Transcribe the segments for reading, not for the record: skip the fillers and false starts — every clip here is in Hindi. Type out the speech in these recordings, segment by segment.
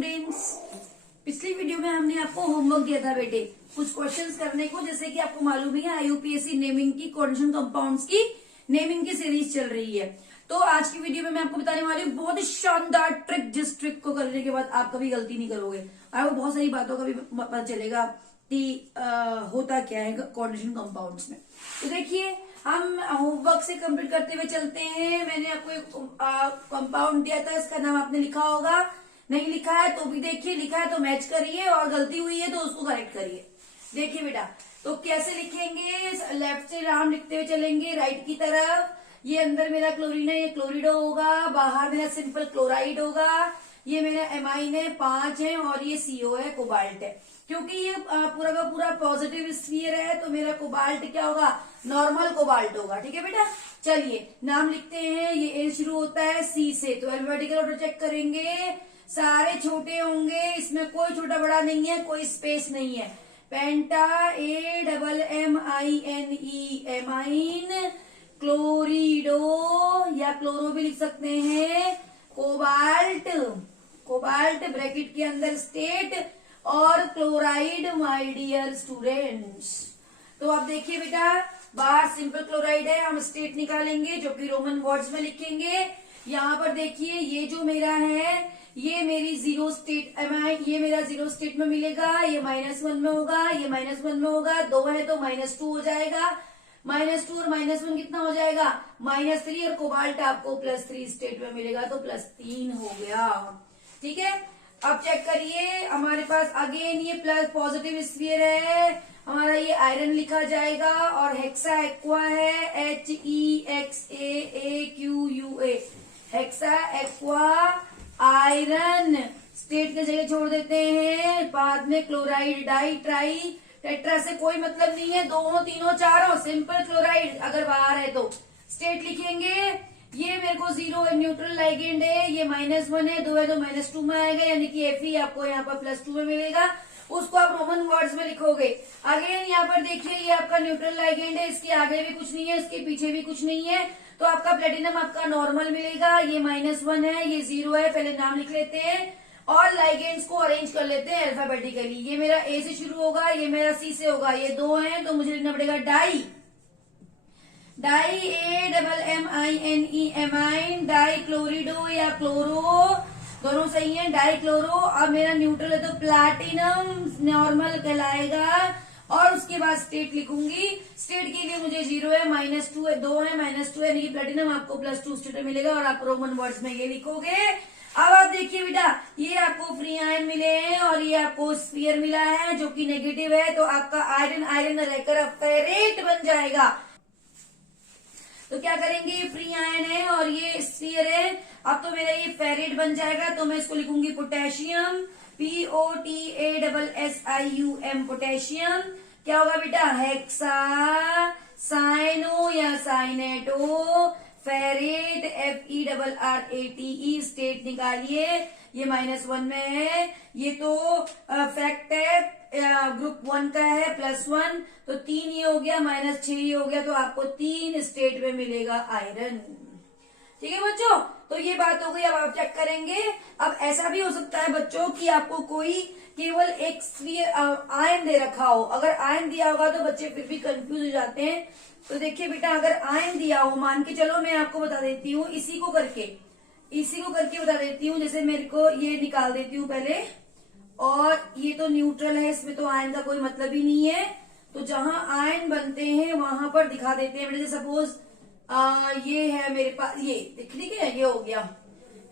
स्टूडेंट्स, पिछली वीडियो में हमने आपको होमवर्क दिया था बेटे कुछ क्वेश्चंस करने को। जैसे कि आपको मालूम ही है IUPAC नेमिंग की कोऑर्डिनेशन कंपाउंड्स की नेमिंग की सीरीज चल रही है। तो आज की वीडियो में मैं आपको बताने वाली हूँ बहुत ही शानदार ट्रिक, जिस ट्रिक को करने के बाद आप कभी गलती नहीं करोगे। आपको बहुत सारी बातों का भी पता चलेगा कि होता क्या है कोऑर्डिनेशन कंपाउंड्स में। तो देखिए, हम होमवर्क से कंप्लीट करते हुए चलते हैं। मैंने आपको एक कंपाउंड दिया था, इसका नाम आपने लिखा होगा, नहीं लिखा है तो भी देखिए, लिखा है तो मैच करिए और गलती हुई है तो उसको करेक्ट करिए। देखिए बेटा, तो कैसे लिखेंगे, लेफ्ट से नाम लिखते हुए चलेंगे राइट की तरफ। ये अंदर मेरा क्लोरीन है, ये क्लोरिडो होगा, बाहर मेरा सिंपल क्लोराइड होगा, ये मेरा एमाइन है 5 है और ये CO है, कोबाल्ट है। क्योंकि ये पूरा का पूरा पॉजिटिव स्फीयर है तो मेरा कोबाल्ट क्या होगा, नॉर्मल कोबाल्ट होगा। ठीक है बेटा, चलिए नाम लिखते हैं। ये ए शुरू होता है C से, तो अल्फाबेटिकल ऑर्डर चेक करेंगे, सारे छोटे होंगे, इसमें कोई छोटा बड़ा नहीं है, कोई स्पेस नहीं है। पेंटा AMMINE एमाइन, क्लोरिडो या क्लोरो भी लिख सकते हैं, कोबाल्ट, कोबाल्ट ब्रैकेट के अंदर स्टेट और क्लोराइड माय डियर स्टूडेंट्स। तो अब देखिए बेटा, बाहर सिंपल क्लोराइड है, हम स्टेट निकालेंगे जो कि रोमन वर्ड्स में लिखेंगे। यहाँ पर देखिए, ये जो मेरा है ये मेरी जीरो स्टेट एमाइन, ये मेरा जीरो स्टेट में मिलेगा, ये -1 में होगा, ये -1 में होगा, 2 है तो -2 हो जाएगा, -2 और -1 कितना हो जाएगा, -3, और कोबाल्ट आपको +3 स्टेट में मिलेगा तो +3 हो गया। ठीक है, अब चेक करिए, हमारे पास अगेन ये प्लस पॉजिटिव स्फीयर है, हमारा ये आयरन लिखा जाएगा और हेक्सा एक्वा है, HEXAAQUA, hexa aqua iron state की जगह छोड़ देते हैं। बाद में क्लोराइड डाई ट्राई टेट्रा से कोई मतलब नहीं है, 2 3 4 सिंपल क्लोराइड अगर बाहर है तो स्टेट लिखेंगे। ये मेरे को 0 न्यूट्रल लाइगेंड है, ये -1 है, 2 है तो -2 में आएगा, यानी कि Fe आपको यहाँ पर +2 में मिलेगा, उसको आप रोमन वर्ड्स में लिखोगे। अगेन यहाँ पर देखिए, ये आपका न्यूट्रल लाइगेंड है, इसके आगे भी कुछ नहीं है, इसके पीछे भी कुछ नहीं है, तो आपका प्लेटिनम आपका नॉर्मल मिलेगा। ये -1 है, ये 0 है, पहले नाम लिख लेते हैं और लाइगेंड्स को अरेंज कर लेते हैं अल्फाबेटिकली। ये मेरा A से शुरू होगा, ये मेरा C से होगा, ये 2 है तो मुझे लिखना पड़ेगा di, di AMMINE amine, di chlorido या क्लोरो, दोनों सही है, डाई क्लोरो। अब मेरा न्यूट्रल है तो प्लैटिनम नॉर्मल कहलाएगा और उसके बाद स्टेट लिखूंगी। स्टेट के लिए मुझे 0 है, -2 है, 2 है, -2 है, यानी कि प्लैटिनम आपको +2 स्टेट में मिलेगा और आप रोमन वर्ड्स में ये लिखोगे। अब आप देखिए बेटा, ये आपको फ्री आयन मिले हैं और ये आपको स्फीयर मिला है जो कि नेगेटिव है, तो आपका आयरन आयरन रहकर अब फेरेट बन जाएगा। तो क्या करेंगे, ये फ्री आयन है और ये स्फीयर है, अब तो मेरा ये फेरेट बन जाएगा, तो मैं इसको लिखूंगी पोटेशियम, POTASSIUM पोटेशियम। क्या होगा बेटा, हेक्सा साइनो या साइनेटो फेरेट FERRATE, स्टेट निकालिए। ये -1 में है, ये तो फैक्ट है, ग्रुप 1 का है, +1 तो 3 ये हो गया, -6 ये हो गया, तो आपको 3 स्टेट में मिलेगा आयरन। ठीक है बच्चों, तो ये बात हो गई। अब आप चेक करेंगे, अब ऐसा भी हो सकता है बच्चों कि आपको कोई केवल एक आयन दे रखा हो। अगर आयन दिया होगा तो बच्चे फिर भी कंफ्यूज हो जाते हैं। तो देखिए बेटा, अगर आयन दिया हो, मान के चलो मैं आपको बता देती हूँ, इसी को करके बता देती हूँ। जैसे मेरे को ये निकाल देती हूँ पहले, और ये तो न्यूट्रल है, इसमें तो आयन का कोई मतलब ही नहीं है, तो जहां आयन बनते हैं वहां पर दिखा देते हैं। जैसे सपोज ये है मेरे पास, ये ठीक है, ये हो गया,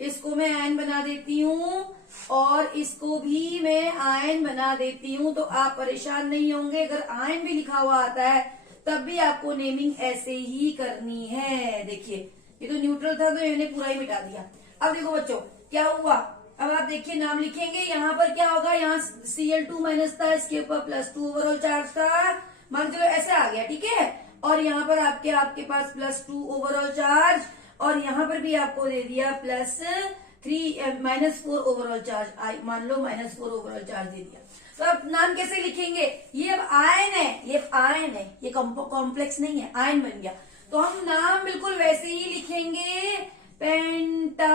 इसको मैं आयन बना देती हूँ और इसको भी मैं आयन बना देती हूँ, तो आप परेशान नहीं होंगे। अगर आयन भी लिखा हुआ आता है तब भी आपको नेमिंग ऐसे ही करनी है। देखिए, ये तो न्यूट्रल था तो मैंने पूरा ही मिटा दिया। अब देखो बच्चों क्या हुआ, अब आप देखिए नाम लिखेंगे, यहाँ पर क्या होगा, यहाँ Cl2- था, इसके ऊपर +2 ओवरऑल चार्ज था, मान चलो ऐसे आ गया। ठीक है, और यहाँ पर आपके पास +2 ओवरऑल चार्ज, और यहाँ पर भी आपको दे दिया -4 ओवरऑल चार्ज, मान लो -4 ओवरऑल चार्ज दे दिया। तो अब नाम कैसे लिखेंगे, ये अब आयन है, ये आयन है, ये कॉम्प्लेक्स नहीं है, आयन बन गया, तो हम नाम बिल्कुल वैसे ही लिखेंगे, पेंटा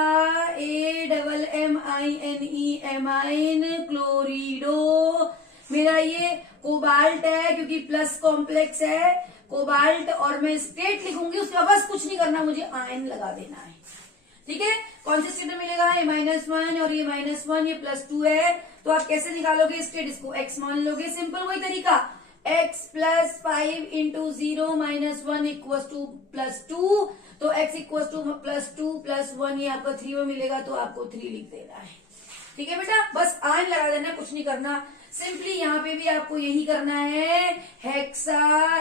AMMINE MINE एमाइन क्लोरिडो। मेरा ये कोबाल्ट है क्योंकि प्लस कॉम्प्लेक्स है कोबाल्ट, और मैं स्टेट लिखूंगी, उसके बाद बस कुछ नहीं करना, मुझे आयन लगा देना है। ठीक है, कौन से स्टेट में मिलेगा? ये -1 और ये -1, ये +2 है। तो आप कैसे निकालोगे स्टेट? इसको x मान लोगे, सिंपल वही तरीका, x + 5 × 0 - 1 = +2। तो x = +2 + 1, ये आपका 3 में मिलेगा, तो आपको 3 लिख देना है। ठीक है बेटा, बस आयन लगा देना, कुछ नहीं करना। सिंपली यहाँ पे भी आपको यही करना है, हेक्सा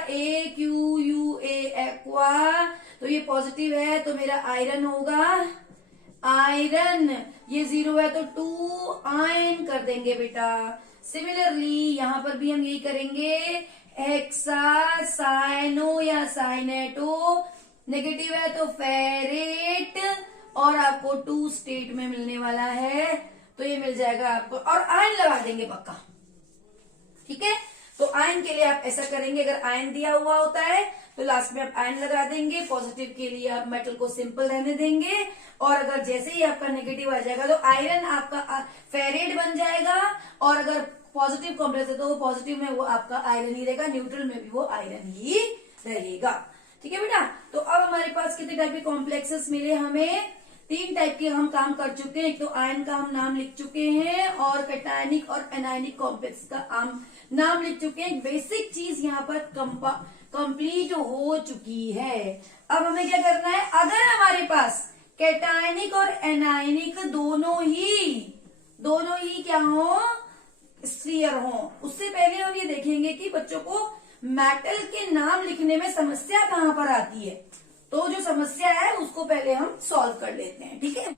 AQUA एक्वा, तो ये पॉजिटिव है तो मेरा आयरन होगा, आयरन। ये 0 है तो 2 आयन कर देंगे बेटा। सिमिलरली यहाँ पर भी हम यही करेंगे, हेक्सा साइनो या साइनेटो, नेगेटिव है तो फेरेट, और आपको 2 स्टेट में मिलने वाला है, तो ये मिल जाएगा आपको, और आयन लगा देंगे पक्का। ठीक है, तो आयन के लिए आप ऐसा करेंगे, अगर आयन दिया हुआ होता है तो लास्ट में आप आयन लगा देंगे, पॉजिटिव के लिए आप मेटल को सिंपल रहने देंगे, और अगर जैसे ही आपका नेगेटिव आ जाएगा तो आयरन आपका फेरेट बन जाएगा, और अगर पॉजिटिव कॉम्प्लेक्स है तो वो पॉजिटिव में वो आपका आयरन ही रहेगा, न्यूट्रल में भी वो आयरन ही रहेगा। ठीक है बेटा, तो अब हमारे पास कितने टाइप के कॉम्प्लेक्सेस मिले हमें? 3 टाइप के हम काम कर चुके हैं। एक तो आयन का हम नाम लिख चुके हैं, और कैटायनिक और एनायनिक कॉम्प्लेक्स का हम नाम लिख चुके हैं। बेसिक चीज यहाँ पर कंप्लीट हो चुकी है। अब हमें क्या करना है, अगर हमारे पास कैटायनिक और एनायनिक दोनों ही क्या हो, स्फीयर हो, उससे पहले हम ये देखेंगे कि बच्चों को मेटल के नाम लिखने में समस्या कहाँ पर आती है। तो जो समस्या है उसको पहले हम सॉल्व कर लेते हैं। ठीक है,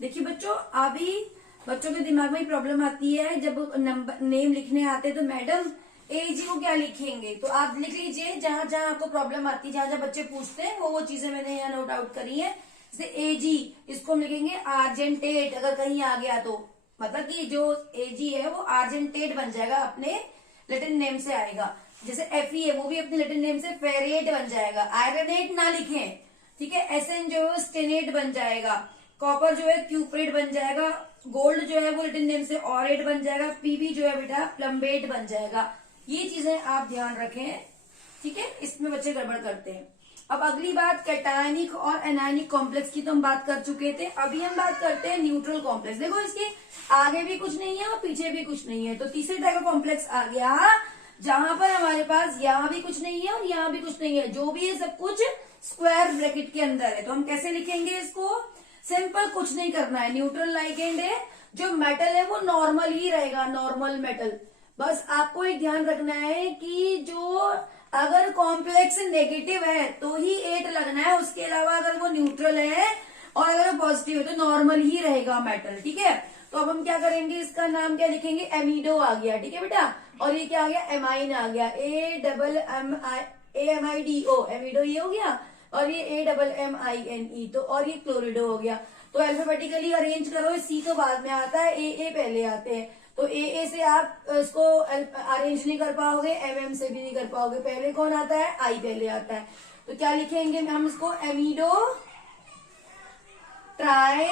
देखिए बच्चों, अभी बच्चों के दिमाग में प्रॉब्लम आती है जब नंबर नेम लिखने आते हैं, तो मैडम AG को क्या लिखेंगे? तो आप लिख लीजिए, जहां जहां आपको प्रॉब्लम आती है, जहां जहां बच्चे पूछते हैं वो चीजें मैंने यहाँ नोट आउट करी है। जैसे AG, इसको हम लिखेंगे आर्जेंटेट, अगर कहीं आ गया तो मतलब कि जो AG है वो आर्जेंटेट बन जाएगा, अपने लैटिन नेम से आएगा। जैसे Fe है वो भी अपने लैटिन नेम से फेरेट बन जाएगा, आयरनेट ना लिखें। ठीक है, Sn जो है स्टेनेट बन जाएगा, कॉपर जो है क्यूपरेट बन जाएगा, गोल्ड जो है वो लैटिन नेम से ऑरेट बन जाएगा, Pb जो है बेटा प्लम्बेट बन जाएगा। ये चीजें आप ध्यान रखें। ठीक है, इसमें बच्चे गड़बड़ करते हैं। अब अगली बात, कैटायनिक और एनायनिक कॉम्प्लेक्स की तो हम बात कर चुके थे। अभी हम बात करते हैं न्यूट्रल कॉम्प्लेक्स। देखो, इसके आगे भी कुछ नहीं है और पीछे भी कुछ नहीं है, तो तीसरे टाइप का कॉम्प्लेक्स आ गया, जहां पर हमारे पास यहाँ भी कुछ नहीं है और यहाँ भी कुछ नहीं है, जो भी है सब कुछ स्क्वायर ब्रैकेट के अंदर है। तो हम कैसे लिखेंगे इसको? सिंपल, कुछ नहीं करना है, न्यूट्रल लाइगेंड है, जो मेटल है वो नॉर्मल ही रहेगा, नॉर्मल मेटल। बस आपको एक ध्यान रखना है कि जो अगर कॉम्प्लेक्स नेगेटिव है तो ही 8 लगना है, उसके अलावा अगर वो न्यूट्रल है और अगर वो पॉजिटिव है तो नॉर्मल ही रहेगा मेटल। ठीक है, तो अब हम क्या करेंगे, इसका नाम क्या लिखेंगे? एमिडो आ गया। ठीक है बेटा, और ये क्या आ गया? एमाइन आ गया, AMIDO, एमिडो ये हो गया, और ये AMMINE, तो और ये क्लोरिडो हो गया। तो अल्फाबेटिकली अरेंज करो, C तो बाद में आता है, AA पहले आते हैं, तो AA से आप इसको अरेंज नहीं कर पाओगे, MM से भी नहीं कर पाओगे, पहले कौन आता है? I पहले आता है। तो क्या लिखेंगे हम इसको? एमिडो ट्राई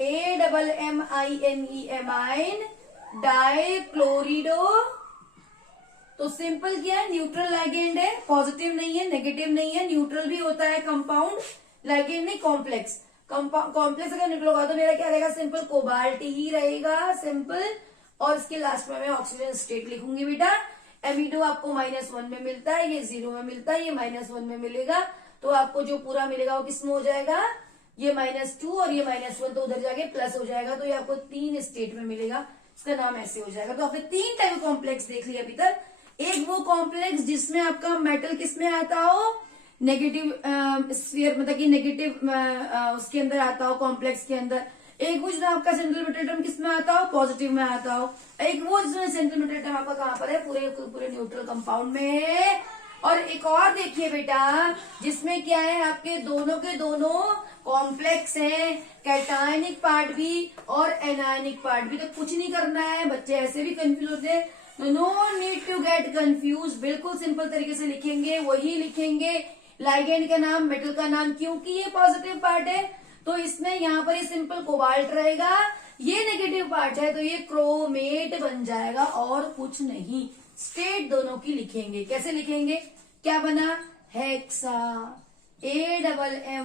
AMMINE एमाइन डाई क्लोरिडो। तो सिंपल क्या है, न्यूट्रल लाइगेंड है, पॉजिटिव नहीं है, नेगेटिव नहीं है, न्यूट्रल भी होता है, कंपाउंड लाइगेंड नहीं, कॉम्प्लेक्स। कॉम्प्लेक्स अगर निकलोगा तो मेरा क्या रहेगा? सिंपल कोबाल्ट ही रहेगा, सिंपल। और इसके लास्ट में मैं ऑक्सीजन स्टेट लिखूंगी बेटा। एमिडो आपको -1 में मिलता है, ये 0 में मिलता है, ये -1 में मिलेगा, तो आपको जो पूरा मिलेगा वो किसमें हो जाएगा? ये -2 और ये -1 तो उधर जाके प्लस हो जाएगा, तो ये आपको 3 स्टेट में मिलेगा, इसका नाम ऐसे हो जाएगा। तो आपने 3 टाइप कॉम्प्लेक्स देख लिया अभी तक। एक वो कॉम्प्लेक्स जिसमें आपका मेटल किसमें आता हो? नेगेटिव स्फीयर, मतलब कि नेगेटिव उसके अंदर आता हो, कॉम्प्लेक्स के अंदर। एक वो जिसमें आपका सेंट्रल मेटल एटम किसमें आता हो? पॉजिटिव में आता हो। एक वो जिसमें सेंट्रल मेटल एटम आपका कहाँ पर है? पूरे न्यूट्रल कंपाउंड में है। और एक और देखिए बेटा, जिसमें क्या है, आपके दोनों के दोनों कॉम्प्लेक्स हैं, कैटायनिक पार्ट भी और एनायनिक पार्ट भी। तो कुछ नहीं करना है, बच्चे ऐसे भी कंफ्यूज होते हैं, no need to get confuse, बिल्कुल सिंपल तरीके से लिखेंगे, वही लिखेंगे लाइगेंड का नाम, मेटल का नाम, क्योंकि ये पॉजिटिव पार्ट है तो इसमें यहाँ पर ये सिंपल कोबाल्ट रहेगा, ये नेगेटिव पार्ट है तो ये क्रोमेट बन जाएगा और कुछ नहीं। स्टेट दोनों की लिखेंगे, कैसे लिखेंगे, क्या बना, hexa, AMMINE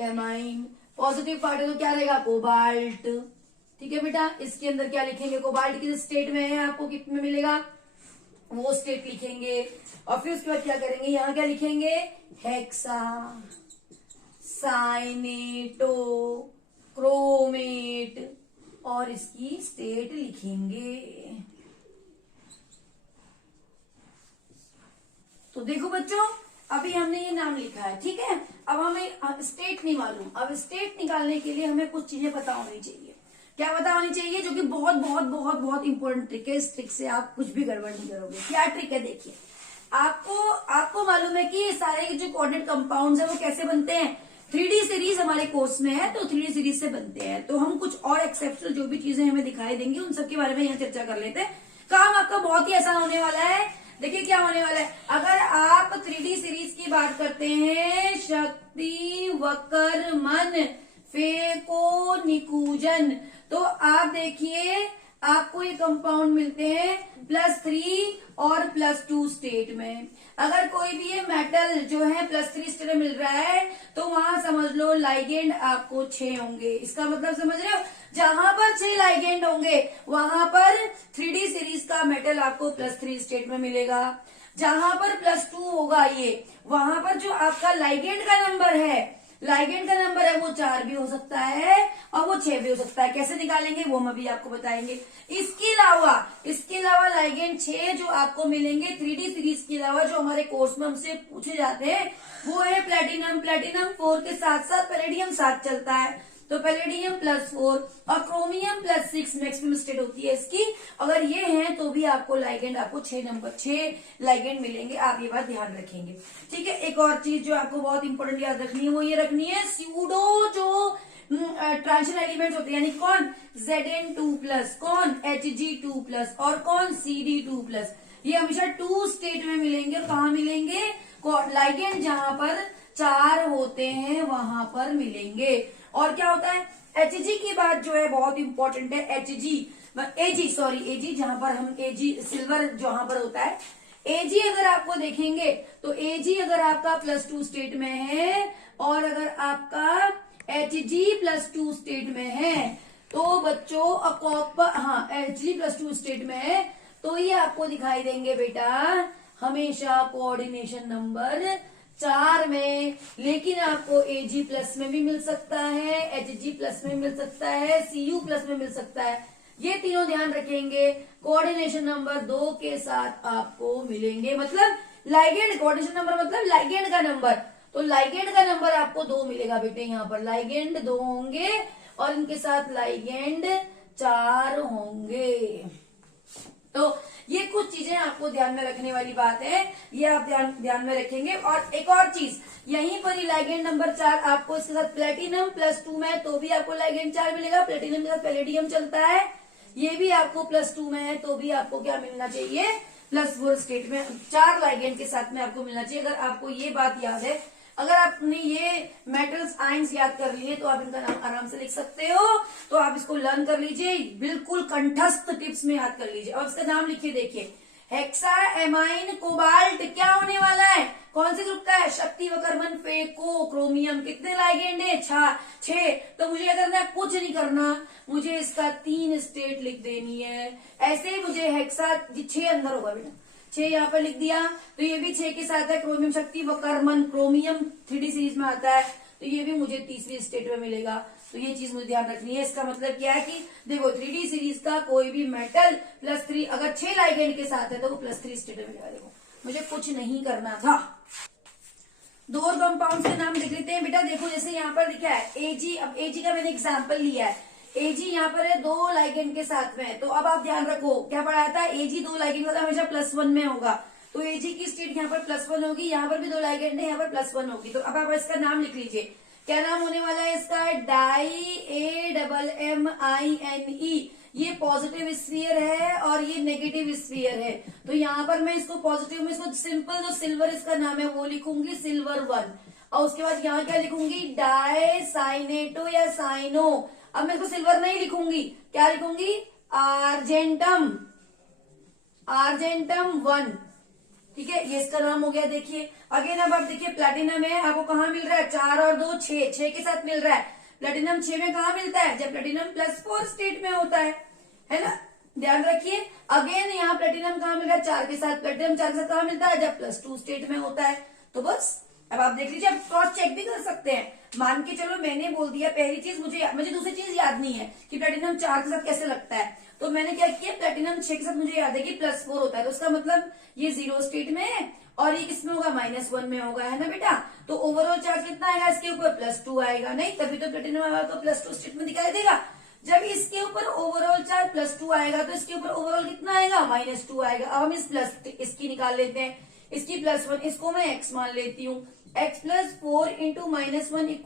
amine, positive part है तो क्या रहेगा, कोबाल्ट। ठीक है बेटा, इसके अंदर क्या लिखेंगे, कोबाल्ट किस स्टेट में है, आपको कितने मिलेगा, वो स्टेट लिखेंगे। और फिर उसके बाद क्या करेंगे, यहां क्या लिखेंगे, हेक्सा, साइनेटो, क्रोमेट, और इसकी स्टेट लिखेंगे। तो देखो बच्चों, अभी हमने ये नाम लिखा है, ठीक है। अब हमें स्टेट नहीं मालूम, अब स्टेट निकालने के लिए हमें कुछ चीजें पता होनी चाहिए। क्या पता होनी चाहिए, जो कि बहुत बहुत बहुत बहुत इंपॉर्टेंट ट्रिक है। इस ट्रिक से आप कुछ भी गड़बड़ नहीं करोगे। क्या ट्रिक है, देखिए, आपको मालूम है कि ये सारे जो कोऑर्डिनेट कंपाउंड्स है वो कैसे बनते हैं, 3D सीरीज हमारे कोर्स में है तो 3D सीरीज से बनते हैं। तो हम कुछ और एक्सेप्शनल जो भी चीजें हमें दिखाई देंगी उन सब के बारे में यहाँ चर्चा कर लेते हैं। काम आपका बहुत ही आसान होने वाला है। देखिए क्या होने वाला है, अगर आप 3D सीरीज की बात करते हैं, शक्ति, वक्रमन, फेको, निकूजन, तो आप देखिए आपको ये कंपाउंड मिलते हैं +3 और +2 स्टेट में। अगर कोई भी ये मेटल जो है +3 स्टेट में मिल रहा है तो वहां समझ लो लाइगेंड आपको 6 होंगे। इसका मतलब समझ रहे हो, जहां पर 6 लाइगेंड होंगे वहां पर 3D सीरीज का मेटल आपको +3 स्टेट में मिलेगा। जहां पर +2 होगा ये, वहां पर जो आपका लाइगेंड का नंबर है, लाइगेंड का नंबर है वो 4 भी हो सकता है और वो 6 भी हो सकता है। कैसे निकालेंगे वो हम अभी आपको बताएंगे। इसके अलावा लाइगेंड 6 जो आपको मिलेंगे 3D सीरीज के अलावा, जो हमारे कोर्स में हमसे पूछे जाते हैं, वो है प्लेटिनम। प्लेटिनम 4 के साथ साथ पैलेडियम 7 चलता है, तो पैलेडियम +4 और क्रोमियम +6 मैक्सिमम स्टेट होती है इसकी। अगर ये है तो भी आपको लाइगेंड, आपको 6 लाइगेंड मिलेंगे। आप ये बात ध्यान रखेंगे, ठीक है। एक और चीज जो आपको बहुत इंपॉर्टेंट याद रखनी है वो ये रखनी है, स्यूडो जो ट्रांजिशन एलिमेंट्स होते हैं, यानी कौन, Zn2+, कौन, Hg2+, और कौन, Cd2+, ये हमेशा 2 स्टेट में मिलेंगे। और कहाँ मिलेंगे, लाइगेंड जहां पर 4 होते हैं वहां पर मिलेंगे। और क्या होता है, Hg की बात जो है बहुत इंपॉर्टेंट है। Ag जहां पर हम सिल्वर जहां पर होता है, Ag अगर आपको देखेंगे तो Ag अगर आपका +2 स्टेट में है और अगर आपका Hg +2 स्टेट में है तो बच्चों कॉपर, हाँ, Hg +2 स्टेट में है तो ये आपको दिखाई देंगे बेटा हमेशा कोऑर्डिनेशन नंबर 4 में। लेकिन आपको Ag+ में भी मिल सकता है, Hg+ में मिल सकता है, Cu+ में मिल सकता है। ये तीनों ध्यान रखेंगे, कोऑर्डिनेशन नंबर 2 के साथ आपको मिलेंगे। मतलब लाइगेंड, कोऑर्डिनेशन नंबर मतलब लाइगेंड का नंबर, तो लाइगेंड का नंबर आपको 2 मिलेगा बेटे। यहाँ पर लाइगेंड 2 होंगे और इनके साथ लाइगेंड 4 होंगे। तो ये कुछ चीजें आपको ध्यान में रखने वाली बात है, ये आप ध्यान में रखेंगे। और एक और चीज, यहीं पर ही लाइगेंड नंबर 4 आपको इसके साथ प्लेटिनम +2 में तो भी आपको लाइगेंड 4 मिलेगा। प्लेटिनम के साथ पैलेडियम चलता है, ये भी आपको +2 में है तो भी आपको क्या मिलना चाहिए, +4 स्टेट में 4 लाइगेंड के साथ में आपको मिलना चाहिए। अगर आपको ये बात याद है, अगर आपने ये मेटल्स आयंस याद कर लिए तो आप इनका नाम आराम से लिख सकते हो। तो आप इसको लर्न कर लीजिए, बिल्कुल कंठस्थ टिप्स में याद कर लीजिए। और इसका नाम लिखिए, देखिए, हेक्सा, एमाइन, कोबाल्ट क्या होने वाला है, कौन से ग्रुप का है, शक्ति, वक्रमन, फेको, क्रोमियम। कितने लाइगेंड है, 6। तो मुझे करना कुछ नहीं करना, मुझे इसका 3 स्टेट लिख देनी है। ऐसे ही मुझे हेक्सा 6 अंदर होगा बेटा, 6 यहाँ पर लिख दिया, तो ये भी 6 के साथ है, क्रोमियम, शक्ति, वक्रमन, क्रोमियम 3D सीरीज में आता है तो ये भी मुझे तीसरी स्टेट में मिलेगा। तो ये चीज मुझे ध्यान रखनी है। इसका मतलब क्या है कि देखो 3D सीरीज का कोई भी मेटल +3 अगर 6 लाइगेंड के साथ है तो वो +3 स्टेट में मिलेगा। देखो मुझे कुछ नहीं करना था। 2 और कंपाउंड्स के नाम लिख लेते हैं बेटा। देखो जैसे यहाँ पर लिखा है Ag, अब Ag का मैंने एग्जाम्पल लिया है। Ag यहाँ पर है 2 लाइगेंड के साथ में, तो अब आप ध्यान रखो क्या पढ़ाया था, Ag 2 लाइगेंड का हमेशा +1 में होगा, तो Ag की स्टेट यहाँ पर +1 होगी, यहाँ पर भी 2 लाइगेंड है, यहाँ पर +1 होगी। तो अब आप इसका नाम लिख लीजिए, क्या नाम होने वाला है इसका, डाई, AMMINE। ये पॉजिटिव स्फीयर है और ये नेगेटिव स्फीयर है। तो यहाँ पर मैं इसको पॉजिटिव में इसको सिंपल जो सिल्वर इसका नाम है वो लिखूंगी, सिल्वर 1। और उसके बाद यहाँ क्या लिखूंगी, डाई साइनेटो या साइनो। अब मैं इसको सिल्वर नहीं लिखूंगी, क्या लिखूंगी, आर्जेंटम, आर्जेंटम 1। ठीक है, ये इसका नाम हो गया। देखिए अगेन अब आप देखिए प्लेटिनम है, आपको कहाँ मिल रहा है, 4 और 2 6, 6 के साथ मिल रहा है। प्लेटिनम 6 में कहाँ मिलता है, जब प्लेटिनम +4 स्टेट में होता है ना, ध्यान रखिए। अगेन यहाँ प्लेटिनम कहाँ मिल रहा है, 4 के साथ, प्लेटिनम 4 के साथ कहाँ मिलता है, जब +2 स्टेट में होता है। तो बस अब आप देख लीजिए, आप क्रॉस चेक भी कर सकते हैं। मान के चलो मैंने बोल दिया पहली चीज, मुझे दूसरी चीज याद नहीं है कि प्लेटिनम 4 के साथ कैसे लगता है, तो मैंने क्या किया, प्लेटिनम 6 के साथ मुझे याद है कि +4 होता है, तो उसका मतलब ये 0 स्टेट में है और ये किसमें होगा, -1 में होगा, है ना बेटा। तो ओवरऑल चार्ज कितना आएगा इसके ऊपर, +2 आएगा। नहीं, तभी तो प्लेटिनम आएगा तो +2 स्टेट में दिखाई देगा। जब इसके ऊपर ओवरऑल चार्ज +2 आएगा तो इसके ऊपर ओवरऑल कितना आएगा, -2 आएगा। अब हम इस प्लस इसकी निकाल लेते हैं, इसकी +1, इसको मैं x मान लेती हूँ। x + 4 × -1 =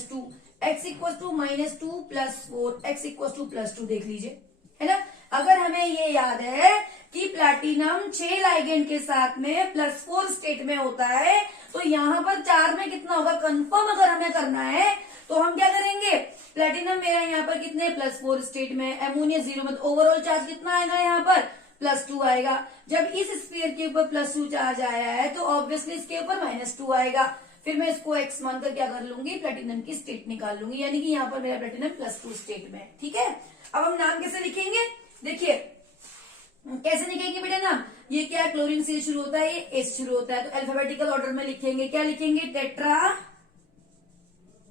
-2, x = -2 + 4, x = +2 देख लीजिए, है ना। अगर हमें ये याद है कि प्लैटिनम 6 लाइगेंड के साथ में +4 स्टेट में होता है, तो यहाँ पर 4 में कितना होगा, कंफर्म अगर हमें करना है तो हम क्या करेंगे, प्लैटिनम मेरा यहाँ पर कितने +4 स्टेट में, अमोनिया 0 में, ओवरऑल चार्ज कितना आएगा यहाँ पर, +2 आएगा। जब इस स्फीयर के ऊपर +2 चार्ज आया है तो ऑब्वियसली इसके ऊपर -2 आएगा। फिर मैं इसको x मानकर क्या कर लूंगी, प्लैटिनम की स्टेट निकाल लूंगी, यानी कि यहाँ पर मेरा प्लैटिनम +2 स्टेट में है। ठीक है, अब हम नाम कैसे लिखेंगे, देखिए कैसे लिखेंगे बेटा नाम, ये क्या, क्लोरीन से शुरू होता है, ये एस शुरू होता है, तो अल्फाबेटिकल ऑर्डर में लिखेंगे। क्या लिखेंगे, टेट्रा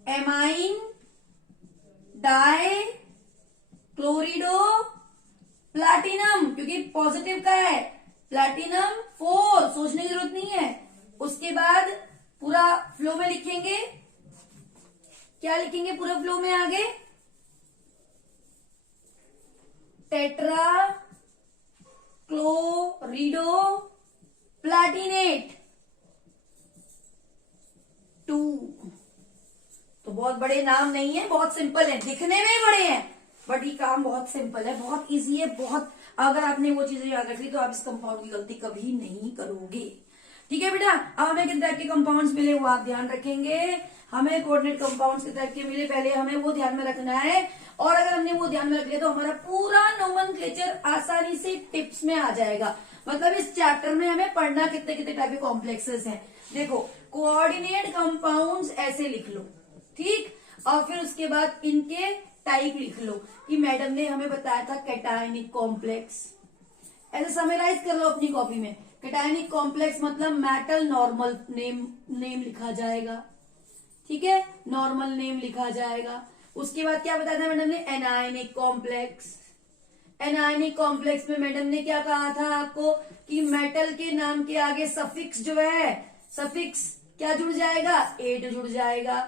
एमाइन डाई क्लोरिडो प्लैटिनम, क्योंकि पॉजिटिव का है, प्लैटिनम 4, सोचने की जरूरत नहीं है। उसके बाद पूरा फ्लो में लिखेंगे, क्या लिखेंगे पूरा फ्लो में आगे, टेट्रा क्लोरिडो प्लैटिनेट 2। तो बहुत बड़े नाम नहीं है, बहुत सिंपल है, दिखने में बड़े हैं बट ये काम बहुत सिंपल है, बहुत इजी है, बहुत। अगर आपने वो चीजें याद रख ली तो आप इस कंपाउंड की गलती कभी नहीं करोगे। ठीक है बेटा, अब हमें किस टाइप के कंपाउंड्स मिले वो आप ध्यान रखेंगे। हमें कोऑर्डिनेट कंपाउंड्स किस टाइप के मिले पहले हमें वो ध्यान में रखना है, और अगर हमने वो ध्यान में रख लिया तो हमारा पूरा नोमेनक्लेचर आसानी से टिप्स में आ जाएगा। मतलब इस चैप्टर में हमें पढ़ना कितने कितने टाइप के कॉम्प्लेक्सेस हैं। देखो कोऑर्डिनेट कंपाउंड्स ऐसे लिख लो, ठीक, और फिर उसके बाद इनके टाइप लिख लो कि मैडम ने हमें बताया था कैटायनिक कॉम्प्लेक्स, ऐसे समराइज कर लो अपनी कॉपी में। कैटायनिक कॉम्प्लेक्स मतलब मेटल नॉर्मल नेम लिखा जाएगा, ठीक है, नॉर्मल नेम लिखा जाएगा। उसके बाद क्या बताया था मैडम ने, एनायनिक कॉम्प्लेक्स। एनायनिक कॉम्प्लेक्स में मैडम ने क्या कहा था आपको कि मेटल के नाम के आगे सफिक्स जो है, सफिक्स क्या जुड़ जाएगा, एड जुड़ जाएगा,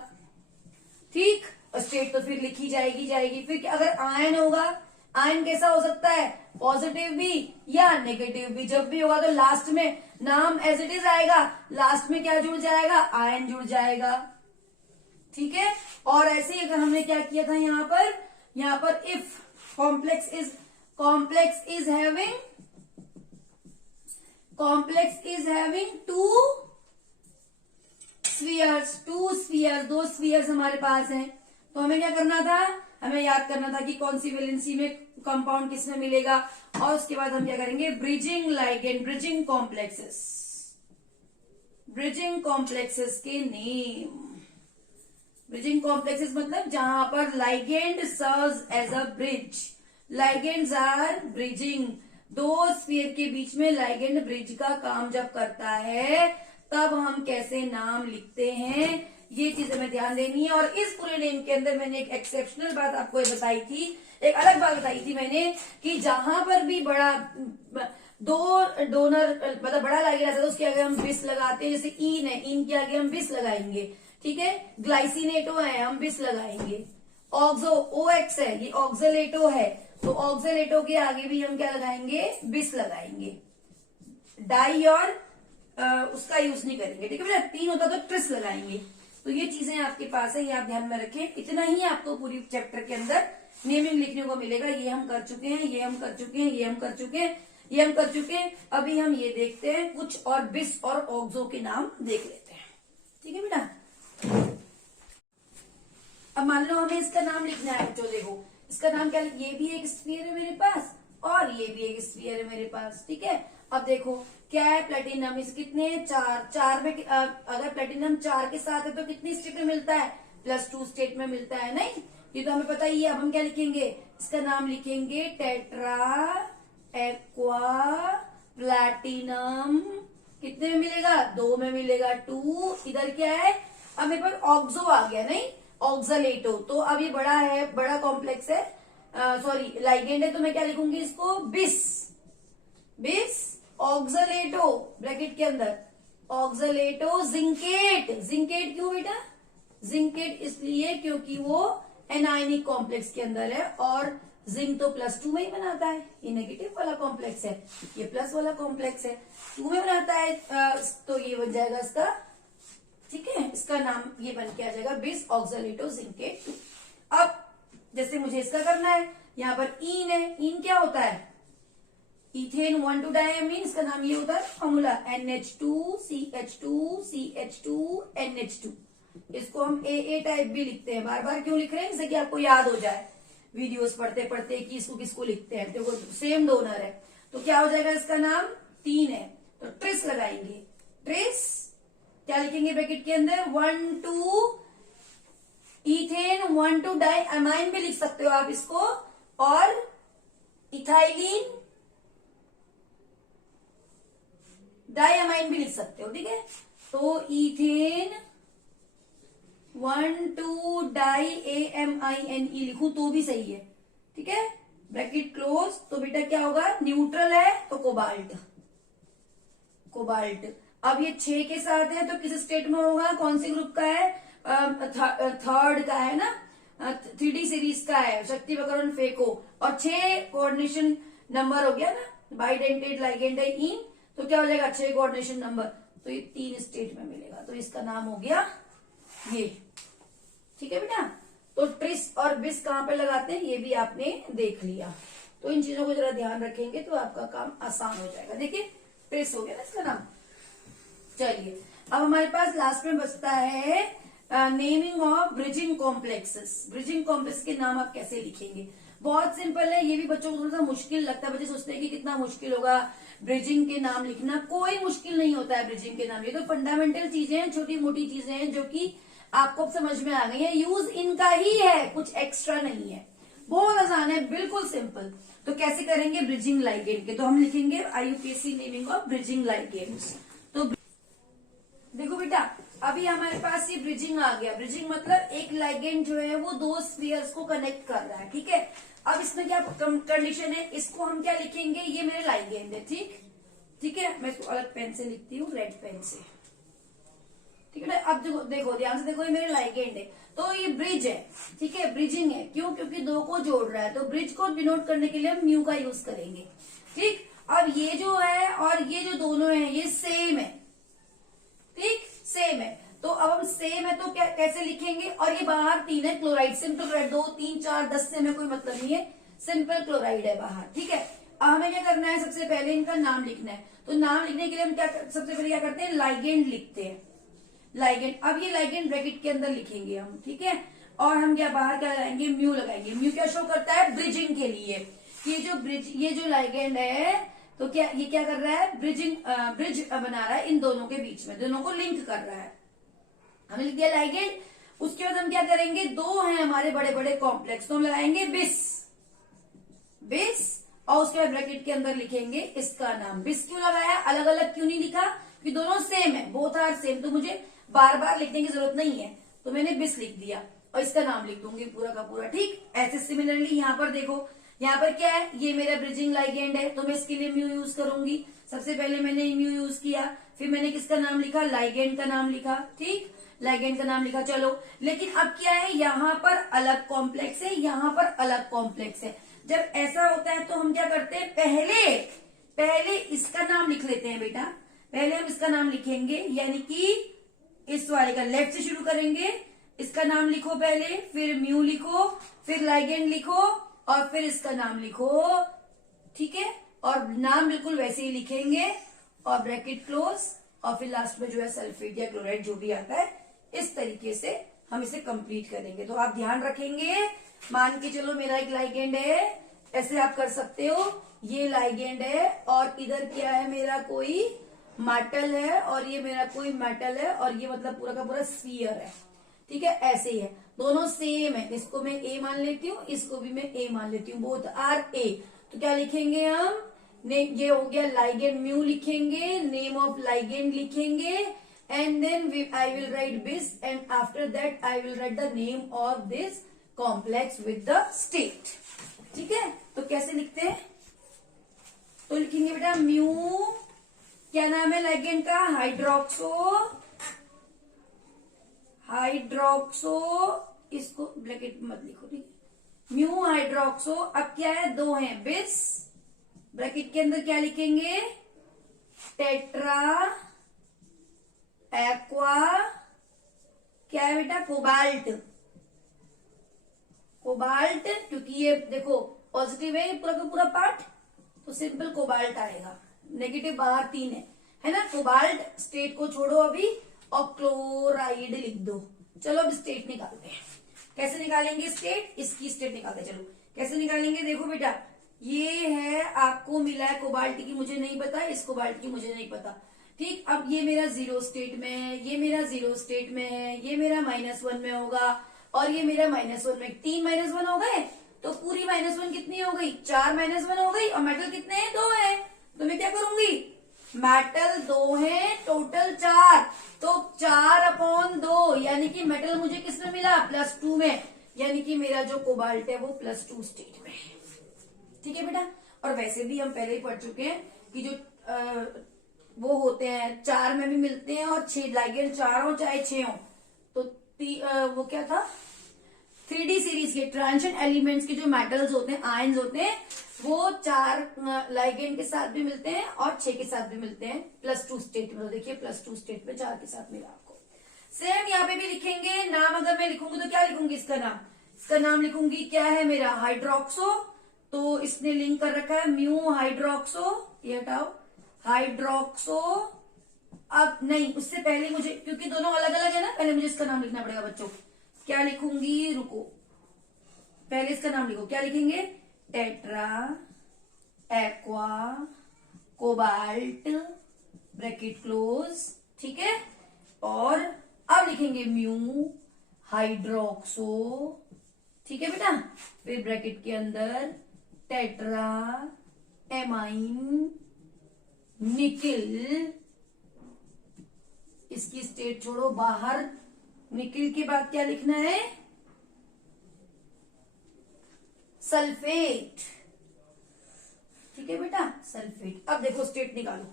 ठीक, और स्टेट तो फिर लिखी जाएगी। फिर अगर आयन होगा, आयन कैसा हो सकता है, पॉजिटिव भी या नेगेटिव भी, जब भी होगा तो लास्ट में नाम एज इट इज आएगा, लास्ट में क्या जुड़ जाएगा, आयन जुड़ जाएगा, ठीक है। और ऐसे ही अगर हमने क्या किया था यहाँ पर if complex is having to spheres, 2 spheres हमारे पास हैं, तो हमें क्या करना था, हमें याद करना था कि कौन सी वैलेंसी में कंपाउंड किस में मिलेगा, और उसके बाद हम क्या करेंगे, ब्रिजिंग लाइगेंड, ब्रिजिंग कॉम्प्लेक्सेस के नेम। ब्रिजिंग कॉम्प्लेक्सेस मतलब जहां पर ligand serves as a bridge, ligands are bridging, 2 sphere के बीच में लाइगेंड ब्रिज का काम जब करता है तब हम कैसे नाम लिखते हैं, ये चीज हमें ध्यान देनी है। और इस पूरे नेम के अंदर मैंने एक एक्सेप्शनल बात आपको बताई थी, एक अलग बात बताई थी मैंने कि जहां पर भी बड़ा 2 डोनर मतलब बड़ा लाइगेंड आता है तो उसके आगे हम बिस लगाते हैं, जैसे ईन है, ईन के आगे हम बिस लगाएंगे, ठीक है, ग्लाइसिनेटो है हम बिस लगाएंगे, ऑक्सो OX है ये ऑक्सलेटो है तो ऑक्सलेटो के आगे भी हम क्या लगाएंगे, बिस लगाएंगे, डाई और उसका यूज नहीं करेंगे, ठीक है बेटा, 3 होता तो ट्रिस लगाएंगे। तो ये चीजें आपके पास है, ये आप ध्यान में रखें। इतना ही आपको पूरी चैप्टर के अंदर नेमिंग लिखने को मिलेगा। ये हम कर चुके हैं, ये हम कर चुके हैं, ये हम कर चुके हैं, ये हम कर चुके हैं। अभी हम ये देखते हैं कुछ और बिस और ऑक्सो के नाम देख लेते हैं, ठीक है बेटा। अब मान लो हमें इसका नाम लिखना है बच्चों, देखो इसका नाम क्या, ये भी एक स्फीयर है मेरे पास और ये भी एक स्फीयर है मेरे पास, ठीक है। अब देखो क्या है, प्लेटिनम इस कितने, चार में अगर प्लेटिनम 4 के साथ है तो कितनी स्टेट में मिलता है, +2 स्टेट में मिलता है, नहीं ये तो हमें पता ही है। अब हम क्या लिखेंगे, इसका नाम लिखेंगे टेट्रा एक्वा प्लैटिनम, कितने में मिलेगा, 2 में मिलेगा, 2। इधर क्या है, अब मेरे पास ऑक्सो आ गया, नहीं ऑक्सलेटो, तो अब ये बड़ा है, बड़ा कॉम्प्लेक्स है, सॉरी लाइगेंड है, तो मैं क्या लिखूंगी इसको, बिस ऑक्सलेटो, ब्रैकेट के अंदर ऑक्सलेटो जिंकेट। जिंकेट क्यों बेटा, जिंकेट इसलिए क्योंकि वो एनायनिक कॉम्प्लेक्स के अंदर है और जिंक तो +2 में ही बनाता है, ये नेगेटिव वाला कॉम्प्लेक्स है, ये प्लस वाला कॉम्प्लेक्स है, 2 में बनाता है, तो ये बन जाएगा इसका, ठीक है, इसका नाम ये बन के आ जाएगा बिस ऑक्सलेटो जिंकेट 2। अब जैसे मुझे इसका करना है, यहाँ पर ईन है, ईन क्या होता है, इथेन 1,2 डायमीन, इसका नाम ये होता है फॉर्मूला NH2CH2CH2 NH2। इसको हम AA टाइप भी लिखते हैं, बार बार क्यों लिख रहे हैं, जैसे कि आपको याद हो जाए वीडियोस पढ़ते पढ़ते कि इसको किसको लिखते हैं, तो सेम डोनर है, तो क्या हो जाएगा, इसका नाम 3 है, तो ट्रिस लगाएंगे, ट्रिस क्या लिखेंगे ब्रैकेट के अंदर, 1,2 इथेन 1,2 डाइअमाइन भी लिख सकते हो आप इसको, और इथाइलिन डाइअमाइन भी लिख सकते हो, ठीक है। तो इथेन 1,2 डाइAMINE लिखूं तो भी सही है, ठीक है, ब्रैकेट क्लोज। तो बेटा क्या होगा, न्यूट्रल है तो कोबाल्ट, अब ये 6 के साथ है तो किस स्टेट में होगा, कौन सी ग्रुप का है, थर्ड का है ना, 3D सीरीज का है, शक्ति प्रकरण फेको, और 6 कोऑर्डिनेशन नंबर हो गया ना, बाइडेंटेड लाइगेंड है इन, तो क्या हो जाएगा 6 कोऑर्डिनेशन नंबर, तो ये 3 स्टेट में मिलेगा, तो इसका नाम हो गया ये, ठीक है बेटा। तो ट्रिस और बिस कहां पे लगाते हैं ये भी आपने देख लिया, तो इन चीजों को जरा ध्यान रखेंगे तो आपका काम आसान हो जाएगा। देखिए ट्रिस हो गया ना इसका नाम। चलिए अब हमारे पास लास्ट में बचता है naming of bridging complexes. Bridging complex के नाम आप कैसे लिखेंगे, बहुत सिंपल है, ये भी बच्चों को थोड़ा सा मुश्किल लगता है, बच्चे सोचते हैं कि कितना मुश्किल होगा ब्रिजिंग के नाम लिखना, कोई मुश्किल नहीं होता है ब्रिजिंग के नाम, ये तो फंडामेंटल चीजें हैं, छोटी मोटी चीजें हैं जो कि आपको समझ में आ गई है, यूज इनका ही है, कुछ एक्स्ट्रा नहीं है, बहुत आसान है, बिल्कुल सिंपल। तो कैसे करेंगे ब्रिजिंग लाइगेंड के, तो हम लिखेंगे IUPAC naming of bridging ligands. तो देखो बेटा अभी हमारे पास ये ब्रिजिंग आ गया, ब्रिजिंग मतलब एक लाइगेंड जो है वो 2 स्फीयर्स को कनेक्ट कर रहा है, ठीक है। अब इसमें क्या कंडीशन है, इसको हम क्या लिखेंगे, ये मेरे लाइगेंड है, ठीक है, मैं इसको अलग पेन से लिखती हूँ, रेड पेन से, ठीक है। अब देखो ध्यान से देखो, ये मेरे लाइगेंड है, तो ये ब्रिज है, ठीक है, ब्रिजिंग है, क्यों, क्योंकि 2 को जोड़ रहा है, तो ब्रिज को डिनोट करने के लिए हम म्यू का यूज करेंगे, ठीक। अब ये जो है और ये जो दोनों है ये सेम है, ठीक, सेम है, तो अब हम सेम है तो क्या कैसे लिखेंगे, और ये बाहर 3 है, क्लोराइड, सिंपल क्लोराइड, 2 3 4 10 से हमें कोई मतलब नहीं है, सिंपल क्लोराइड है बाहर, ठीक है। अब हमें क्या करना है, सबसे पहले इनका नाम लिखना है, तो नाम लिखने के लिए हम क्या सबसे पहले क्या करते हैं, लाइगेंड लिखते हैं, लाइगेंड। अब ये लाइगेंड ब्रैकेट के अंदर लिखेंगे हम, ठीक है, और हम क्या बाहर क्या लगाएंगे, म्यू लगाएंगे। म्यू क्या शो करता है, ब्रिजिंग के लिए, ये जो लाइगेंड है तो क्या ये क्या कर रहा है, ब्रिज बना रहा है इन दोनों के बीच में, दोनों को लिंक कर रहा है, हमने लिख दिया लाइगेंड। उसके बाद हम क्या करेंगे, 2 हैं हमारे बड़े बड़े कॉम्प्लेक्स, तो हम लगाएंगे बिस, और उसके बाद ब्रैकेट के अंदर लिखेंगे इसका नाम। बिस क्यों लगाया, अलग अलग क्यों नहीं लिखा, कि दोनों सेम है, बोथ आर सेम, तो मुझे बार बार लिखने की जरूरत नहीं है, तो मैंने बिस लिख दिया और इसका नाम लिख दूंगी पूरा का पूरा, ठीक। ऐसे सिमिलरली यहाँ पर देखो, यहाँ पर क्या है, ये मेरा ब्रिजिंग लाइगेंड है, तो मैं इसके लिए म्यू यूज करूंगी, सबसे पहले मैंने म्यू यूज किया, फिर मैंने किसका नाम लिखा, लाइगेंड का नाम लिखा, ठीक, लाइगेंड का नाम लिखा, चलो। लेकिन अब क्या है, यहाँ पर अलग कॉम्प्लेक्स है, यहाँ पर अलग कॉम्प्लेक्स है, जब ऐसा होता है तो हम क्या करते हैं, पहले इसका नाम लिख लेते हैं बेटा, पहले हम इसका नाम लिखेंगे, यानी कि इस वाले का लेफ्ट से शुरू करेंगे, इसका नाम लिखो पहले, फिर म्यू लिखो, फिर लाइगेंड लिखो, और फिर इसका नाम लिखो, ठीक है, और नाम बिल्कुल वैसे ही लिखेंगे, और ब्रैकेट क्लोज, और फिर लास्ट में जो है सल्फेट या क्लोराइड जो भी आता है, इस तरीके से हम इसे कंप्लीट करेंगे। तो आप ध्यान रखेंगे, मान के चलो मेरा एक लाइगेंड है, ऐसे आप कर सकते हो, ये लाइगेंड है और इधर क्या है मेरा कोई मेटल है और ये मेरा कोई मेटल है और ये मतलब पूरा का पूरा स्फीयर है, ठीक है, ऐसे ही है, दोनों सेम है। इसको मैं ए मान लेती हूँ, इसको भी मैं ए मान लेती हूँ, बोथ आर ए। तो क्या लिखेंगे हम, ये हो गया लाइगेंड म्यू लिखेंगे, नेम ऑफ लाइगेंड लिखेंगे, and then I will write bis and after that I will write the name of this complex with the state. ठीक है, तो कैसे लिखते हैं, तो लिखेंगे बेटा म्यू, क्या नाम है लाइगेंड का, हाइड्रोक्सो, इसको ब्रैकेट मत लिखो, ठीक है, म्यू हाइड्रोक्सो। अब क्या है, दो हैं, बिस, ब्रैकेट के अंदर क्या लिखेंगे, टेट्रा एक्वा, क्या है बेटा, कोबाल्ट, क्योंकि ये देखो पॉजिटिव है पूरा का पूरा पार्ट, तो सिंपल कोबाल्ट आएगा, नेगेटिव बाहर 3 है ना। कोबाल्ट स्टेट को छोड़ो अभी और क्लोराइड लिख दो। चलो अब स्टेट निकालते हैं, कैसे निकालेंगे स्टेट, इसकी स्टेट निकालते हैं। चलो कैसे निकालेंगे, देखो बेटा ये है, आपको मिला है कोबाल्ट की, मुझे नहीं पता, इस कोबाल्ट की मुझे नहीं पता, ठीक। अब ये मेरा 0 स्टेट में है, ये मेरा 0 स्टेट में है, ये मेरा -1 में होगा और ये मेरा -1 में, 3 -1 हो गए, तो पूरी -1 कितनी हो गई, 4 -1 हो गई, और मेटल कितने हैं, 2 है। तो मैं क्या करूंगी, मेटल 2 है, टोटल 4, तो 4/2, यानी कि मेटल मुझे किसमें मिला, +2 में, यानी कि मेरा जो कोबाल्ट है वो +2 स्टेट में है। ठीक है बेटा, और वैसे भी हम पहले ही पढ़ चुके हैं कि जो वो होते हैं 4 में भी मिलते हैं और 6 लाइगेंड 4 हो चाहे 6 हो, तो वो क्या था, 3D सीरीज के ट्रांजिशन एलिमेंट्स के जो मेटल्स होते हैं, आयंस होते हैं, वो 4 लाइगेंड के साथ भी मिलते हैं और 6 के साथ भी मिलते हैं, +2 स्टेट में। तो देखिए +2 स्टेट में 4 के साथ मिला आपको। सेम यहाँ पे भी लिखेंगे, नाम अगर मैं लिखूंगी तो क्या लिखूंगी, इसका नाम लिखूंगी, क्या है मेरा, हाइड्रोक्सो, तो इसने लिंक कर रखा है म्यू हाइड्रोक्सो, ये हटाओ, हाइड्रोक्सो। अब नहीं, उससे पहले मुझे, क्योंकि दोनों अलग अलग है ना, पहले मुझे इसका नाम लिखना पड़ेगा बच्चों। क्या लिखूंगी, रुको, पहले इसका नाम लिखो, क्या लिखेंगे, tetra aqua cobalt, bracket close, ठीक है, और अब लिखेंगे म्यू हाइड्रोक्सो, ठीक है बेटा, फिर ब्रैकेट के अंदर टेट्रा एमाइन निकिल, इसकी स्टेट छोड़ो बाहर, निकिल के बाद क्या लिखना है, सल्फेट, ठीक है बेटा, सल्फेट। अब देखो स्टेट निकालो,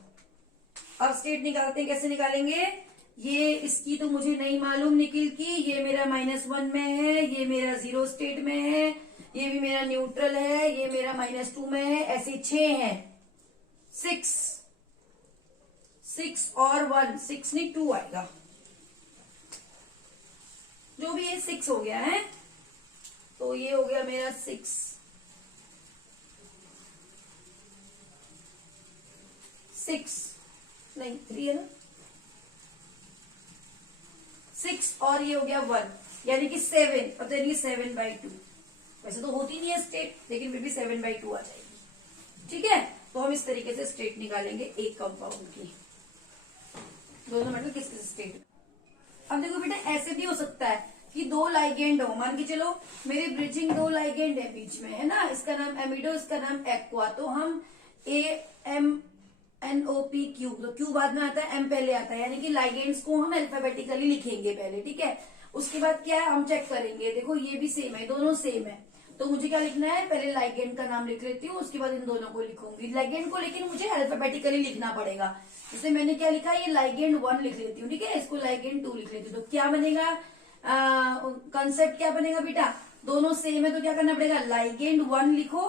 अब स्टेट निकालते हैं, कैसे निकालेंगे, ये इसकी तो मुझे नहीं मालूम निकिल की, ये मेरा -1 में है, ये मेरा 0 स्टेट में है, ये भी मेरा न्यूट्रल है, ये मेरा -2 में है, ऐसे 6 है, 6 और 1, 6 नहीं 2 आएगा, जो भी ये 6 हो गया है, तो ये हो गया मेरा 6 नहीं 3 है ना, 6 और ये हो गया 1, यानी कि 7, और तो यानी 7/2, वैसे तो होती नहीं है स्टेट, लेकिन फिर भी 7/2 आ जाएगी। ठीक है, तो हम इस तरीके से स्टेट निकालेंगे एक कंपाउंड की, दोनों मेटल किस स्टेट। अब देखो बेटा ऐसे भी हो सकता है कि 2 लाइगेंड हो, मान के चलो मेरे ब्रिजिंग 2 लाइगेंड है बीच में, है ना, इसका नाम एमिडो, इसका नाम एक्वा, तो हम AMNOPQ, तो क्यू बाद में आता है, एम पहले आता है, यानी कि लाइगेंड्स को हम अल्फाबेटिकली लिखेंगे पहले, ठीक है। उसके बाद क्या है, हम चेक करेंगे, देखो ये भी सेम है, दोनों सेम है, तो मुझे क्या लिखना है, पहले लाइगेंड का नाम लिख लेती हूँ, उसके बाद इन दोनों को लिखूंगी, लाइगेंड को लेकिन मुझे अल्फाबेटिकली लिखना पड़ेगा। जैसे मैंने क्या लिखा, ये लाइगेंड 1 लिख लेती हूँ, ठीक है, इसको लाइगेंड 2 लिख लेती हूँ, तो क्या बनेगा, कंसेप्ट क्या बनेगा बेटा, दोनों सेम है तो क्या करना पड़ेगा, लाइगेंड 1 लिखो,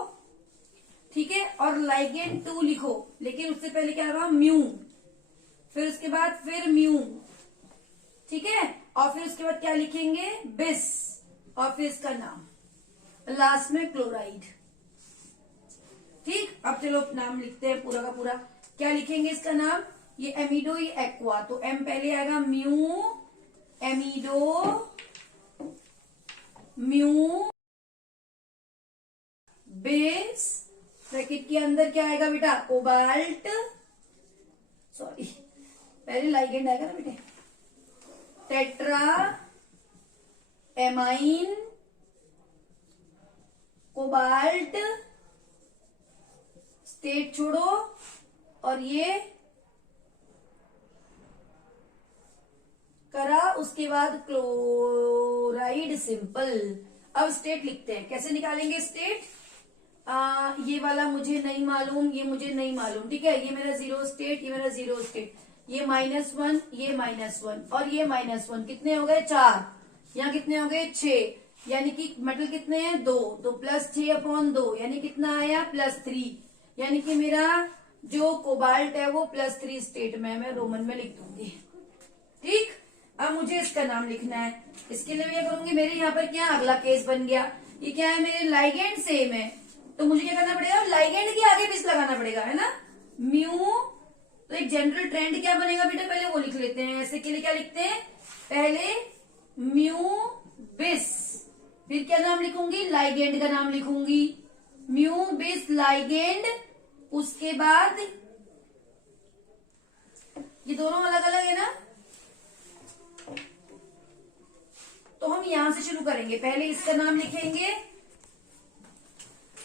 ठीक है, और लाइगेंड 2 लिखो, लेकिन उससे पहले क्या होगा, म्यू, फिर उसके बाद फिर म्यू, ठीक है, और फिर उसके बाद क्या लिखेंगे, बिस, और फिर इसका नाम, लास्ट में क्लोराइड। ठीक, अब चलो नाम लिखते हैं पूरा का पूरा, क्या लिखेंगे इसका नाम, ये एमिडो, ये एक्वा, तो एम पहले आएगा, म्यू एमिडो म्यू बिस, ब्रैकेट के अंदर क्या आएगा बेटा, कोबाल्ट, सॉरी पहले लाइगेंड आएगा ना बेटे, टेट्रा एमाइन कोबाल्ट, स्टेट छोड़ो, और ये करा, उसके बाद क्लोराइड सिंपल। अब स्टेट लिखते हैं, कैसे निकालेंगे स्टेट, ये वाला मुझे नहीं मालूम, ये मुझे नहीं मालूम, ठीक है, ये मेरा जीरो स्टेट, ये मेरा जीरो स्टेट, ये -1, ये -1 और ये -1, कितने हो गए 4, यहाँ कितने हो गए 6, यानी कि मेटल कितने हैं 2, तो +6/2 यानी कितना आया +3, यानी कि मेरा जो कोबाल्ट है वो +3 स्टेट में, मैं रोमन में लिख दूंगी। ठीक, अब मुझे इसका नाम लिखना है, इसके लिए मैं करूंगी, मेरे यहाँ पर क्या अगला केस बन गया, ये क्या है, मेरे लाइगेंड सेम है, तो मुझे क्या करना पड़ेगा, लाइगेंड के आगे बिस लगाना पड़ेगा, है ना, म्यू, तो एक जनरल ट्रेंड क्या बनेगा बेटा, पहले वो लिख लेते हैं, ऐसे के लिए क्या लिखते हैं, पहले म्यू बिस, फिर क्या नाम लिखूंगी, लाइगेंड का नाम लिखूंगी, म्यू बिस लाइगेंड, उसके बाद ये दोनों अलग अलग है ना, तो हम यहां से शुरू करेंगे, पहले इसका नाम लिखेंगे,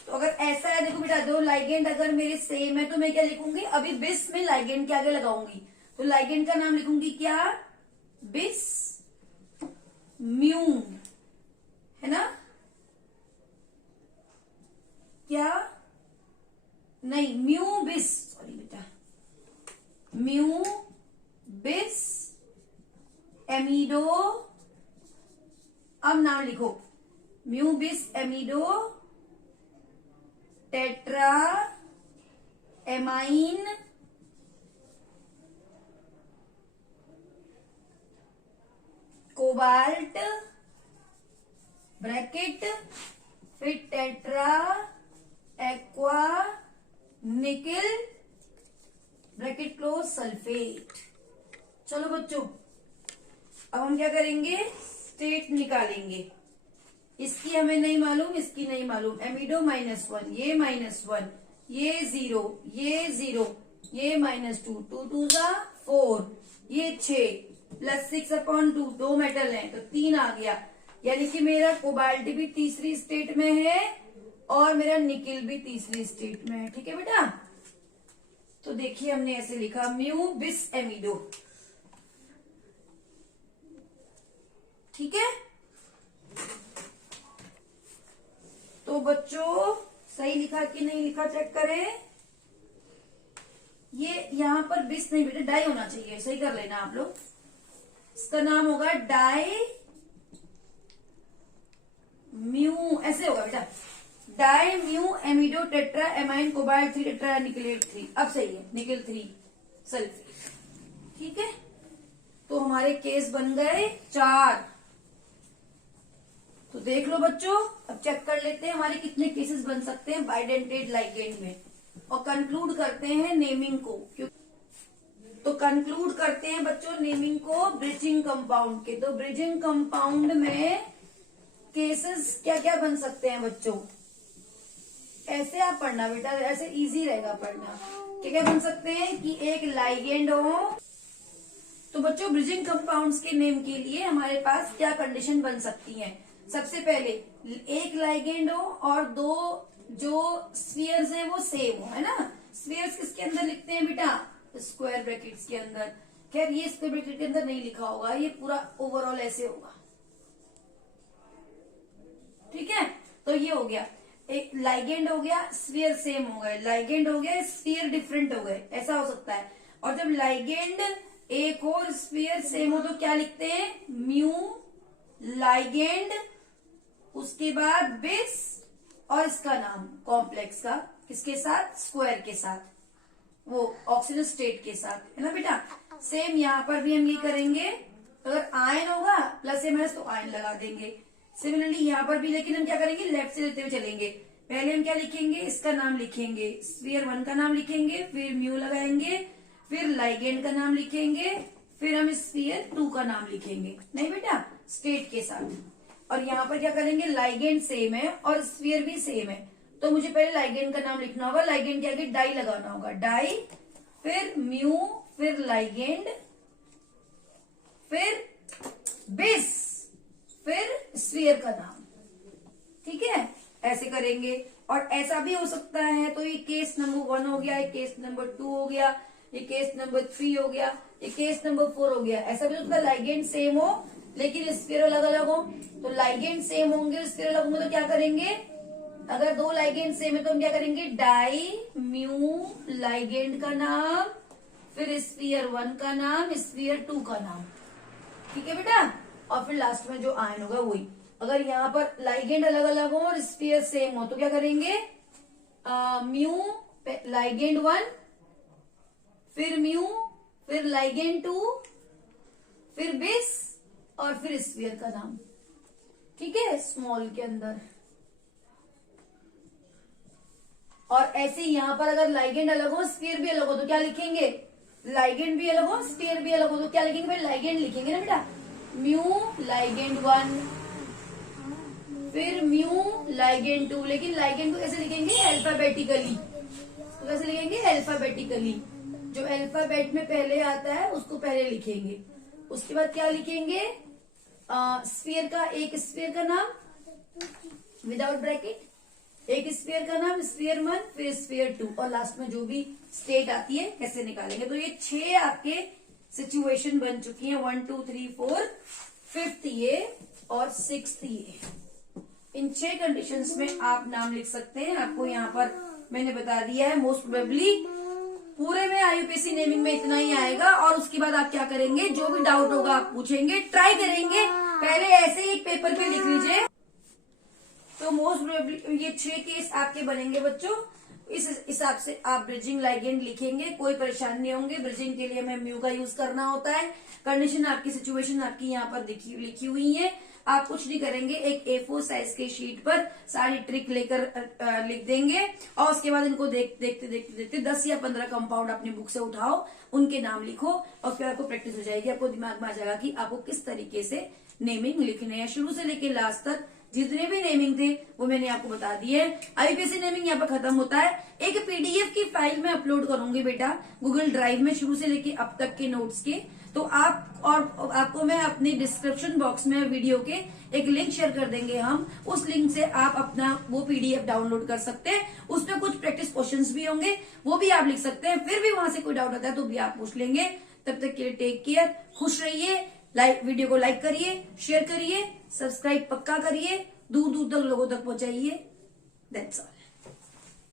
तो अगर ऐसा है, देखो बेटा दो लाइगेंड अगर मेरे सेम है तो मैं क्या लिखूंगी, अभी बिस में लाइगेंड के आगे लगाऊंगी, तो लाइगेंड का नाम लिखूंगी क्या, बिस म्यू, है ना, क्या नहीं, म्यू बिस, सॉरी बेटा, म्यू बिस एमिडो, अब नाम लिखो, mu bis amido tetra amine cobalt, bracket, फिर tetra aqua nickel, bracket close, sulphate. चलो बच्चों, अब हम क्या करेंगे, स्टेट निकालेंगे, इसकी हमें नहीं मालूम, इसकी नहीं मालूम, एमिडो -1, ये -1, ये 0, ये 0, ये -2, 2 2 4, ये 6 +6/2, 2 मेटल हैं तो 3 आ गया, यानी कि मेरा कोबाल्ट भी तीसरी स्टेट में है और मेरा निकिल भी तीसरी स्टेट में है, ठीक है बेटा। तो देखिए हमने ऐसे लिखा, म्यू बिस एमिडो, ठीक है। तो बच्चों सही लिखा कि नहीं लिखा चेक करें, ये यहां पर बिस नहीं बेटा, डाई होना चाहिए, सही कर लेना आप लोग, इसका नाम होगा डाई म्यू, ऐसे होगा बेटा, di mu amido tetra amine cobalt 3 tetra nickelate 3, अब सही है, निकल 3 सल्फेट, ठीक है। तो हमारे केस बन गए 4, तो देख लो बच्चों, अब चेक कर लेते हैं हमारे कितने केसेस बन सकते हैं बाइडेंटेड लाइगेंड में, और कंक्लूड करते हैं नेमिंग को, तो कंक्लूड करते हैं बच्चों नेमिंग को ब्रिजिंग कंपाउंड के। तो ब्रिजिंग कंपाउंड में केसेस क्या क्या बन सकते हैं बच्चों, ऐसे आप पढ़ना बेटा, ऐसे इजी रहेगा पढ़ना, क्या क्या बन सकते हैं कि एक लाइगेंड हो। तो बच्चों ब्रिजिंग कंपाउंड्स के नेम के लिए हमारे पास क्या कंडीशन बन सकती है, सबसे पहले एक लाइगेंड हो और 2 जो स्फीयर्स है वो सेम हो, है ना, स्फीयर्स किसके अंदर लिखते हैं बेटा, स्क्वायर ब्रैकेट्स के अंदर, खैर ये स्क्वायर ब्रैकेट के अंदर नहीं लिखा होगा, ये पूरा ओवरऑल ऐसे होगा, ठीक है। तो ये हो गया, एक लाइगेंड हो गया, स्फीयर सेम हो गए, लाइगेंड हो गया, स्फीयर डिफरेंट हो गए, ऐसा हो सकता है। और जब लाइगेंड एक और स्फीयर सेम हो तो क्या लिखते हैं, म्यू लाइगेंड, उसके बाद बिस, और इसका नाम कॉम्प्लेक्स का किसके साथ, स्क्वायर के साथ, वो ऑक्सीजन स्टेट के साथ, है ना बेटा। सेम यहाँ पर भी हम ये करेंगे, अगर आयन होगा प्लस या माइनस तो आयन लगा देंगे, सिमिलरली यहाँ पर भी, लेकिन हम क्या करेंगे, लेफ्ट से लेते हुए चलेंगे, पहले हम क्या लिखेंगे, इसका नाम लिखेंगे, स्फीयर 1 का नाम लिखेंगे, फिर म्यू लगाएंगे, फिर लाइगेंड का नाम लिखेंगे, फिर हम स्फीयर 2 का नाम लिखेंगे, नहीं बेटा, स्टेट के साथ। और यहाँ पर क्या करेंगे, लाइगेंड सेम है और स्फीयर भी सेम है, तो मुझे पहले लाइगेंड का नाम लिखना होगा। लाइगेंड के आगे डाई लगाना होगा, डाई, फिर म्यू, फिर लाइगेंड, फिर बेस, फिर स्फीयर का नाम। ठीक है, ऐसे करेंगे। और ऐसा भी हो सकता है, तो ये केस नंबर 1 हो गया, ये केस नंबर 2 हो गया, ये केस नंबर 3 हो गया, ये केस नंबर 4 हो गया। ऐसा भी उसका लाइगेंड सेम हो लेकिन स्फीयर अलग अलग हो। तो लाइगेंड सेम होंगे, स्फीयर अलग होंगे, तो क्या करेंगे, अगर 2 लाइगेंड सेम है तो हम क्या करेंगे, डाई म्यू लाइगेंड का नाम, फिर स्फीयर 1 का नाम, स्फीयर 2 का नाम। ठीक है बेटा, और फिर लास्ट में जो आयन होगा वही। अगर यहाँ पर लाइगेंड अलग अलग हो और स्फीयर सेम हो तो क्या करेंगे, म्यू लाइगेंड 1, फिर म्यू, फिर लाइगेंड 2, फिर बेस और फिर स्फीयर का नाम। ठीक है, स्मॉल के अंदर। और ऐसे यहाँ पर अगर लाइगेंड अलग हो स्फीयर भी अलग हो तो क्या लिखेंगे, लाइगेंड भी अलग हो स्फीयर भी अलग हो तो क्या लिखेंगे, फिर लाइगेंड लिखेंगे ना बेटा, म्यू लाइगेंड 1, फिर म्यू लाइगेंड 2। लेकिन लाइगेंड को कैसे लिखेंगे, अल्फाबेटिकली। तो कैसे लिखेंगे, अल्फाबेटिकली। जो अल्फाबेट में पहले आता है उसको पहले लिखेंगे। उसके बाद क्या लिखेंगे, स्फीयर का, एक स्फीयर का नाम विदाउट ब्रैकेट, एक स्फीयर का नाम स्फीयर 1, फिर स्फीयर 2, और लास्ट में जो भी स्टेट आती है कैसे निकालेंगे। तो ये 6 आपके सिचुएशन बन चुकी है, 1 2 3 4, 5th ये और 6th ये। इन 6 कंडीशंस में आप नाम लिख सकते हैं। आपको यहाँ पर मैंने बता दिया है, मोस्ट प्रोबेबली पूरे में IUPAC नेमिंग में इतना ही आएगा। और उसके बाद आप क्या करेंगे, जो भी डाउट होगा आप पूछेंगे, ट्राई करेंगे। पहले ऐसे ही एक पेपर पे लिख लीजिए। तो मोस्ट प्रोबेबली ये 6 केस आपके बनेंगे बच्चों। इस हिसाब से आप ब्रिजिंग लाइगेंड लिखेंगे, कोई परेशानी नहीं होंगे। ब्रिजिंग के लिए हमें म्यू का यूज करना होता है। कंडीशन आपकी, सिचुएशन आपकी यहाँ पर लिखी हुई है। आप कुछ नहीं करेंगे, एक A4 साइज के शीट पर सारी ट्रिक लेकर लिख देंगे और उसके बाद इनको देखते 10 या 15 कंपाउंड अपनी बुक से उठाओ, उनके नाम लिखो और फिर आपको प्रैक्टिस हो जाएगी। आपको दिमाग में आ जाएगा कि आपको किस तरीके से नेमिंग लिखने हैं। शुरू से लेकर लास्ट तक जितने भी नेमिंग थे वो मैंने आपको बता दिए। IUPAC नेमिंग यहाँ पर खत्म होता है। एक PDF की फाइल में अपलोड करूंगी बेटा गूगल ड्राइव में, शुरू से लेके अब तक के नोट्स के। तो आपको मैं अपने डिस्क्रिप्शन बॉक्स में वीडियो के एक लिंक शेयर कर देंगे हम। उस लिंक से आप अपना वो PDF डाउनलोड कर सकते हैं। उसमें कुछ प्रैक्टिस क्वेश्चंस भी होंगे, वो भी आप लिख सकते हैं। फिर भी वहां से कोई डाउट आता है तो भी आप पूछ लेंगे। तब तक के लिए टेक केयर, खुश रहिए। वीडियो को लाइक करिए, शेयर करिए, सब्सक्राइब पक्का करिए, दूर दूर तक लोगों तक पहुंचाइए। That's all.